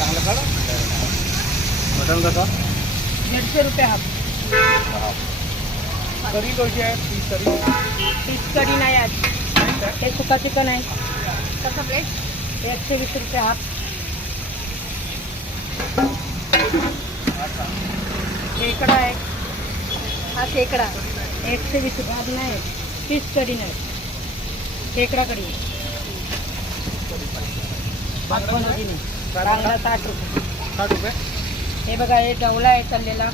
चांगलं काढ. मटण कसं दीडशे रुपये हाफ़ करी कशी आहे ती करी फ़िश कढी नाही आज. हे सुका चिकन आहे. कसं प्लेट एकशे वीस रुपये हाफ़ खेकडा आहे. हा खेकडा एकशे वीस रुपये. आज नाही. फ़िश कढी नाही. खेकडा कढी आहे. बांगडा साठ रुपये. साठ रुपये? हे बघा हे जवला आहे चाललेला.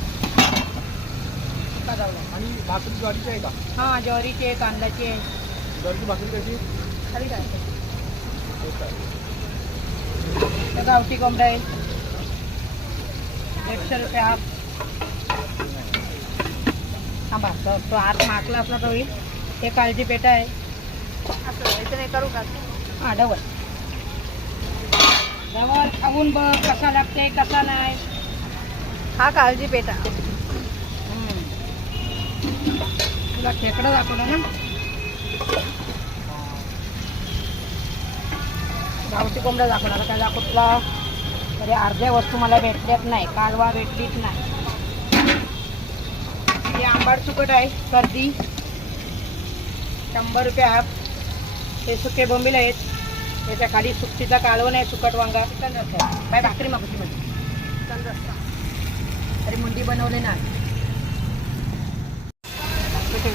आणि भाकरी ज्वारीची आहे का? हां ज्वारीची आहे कांद्याची आहे. ज्वारीची भाकरी कशी? खाली काय. तर गावठी कोंबडा आहे. दीडशे रुपये हात थांबा तो तो हात माकला असला तर. होईल हे काळजी पेटा आहे. असं नाही करू का? हां डबल. खाऊन बघ कसा लागते कसा नाही. हा काळजी पेटा. तुला खेकडं दाखवलं ना? गावठी कोंबडा दाखवणार काय दाखवला तरी अर्ध्या वस्तू मला भेटल्यात नाही कालवा भेटलीच नाही. हे आंबाड सुकट आहे कर्दी शंभर रुपये हाफ. हे सुके बोंबील आहेत. त्याच्याखाली सुकटीचा कालवण आहे सुकट वांगा. काय भाकरी मागवती म्हणजे तरी मुंडी बनवले ना कुठे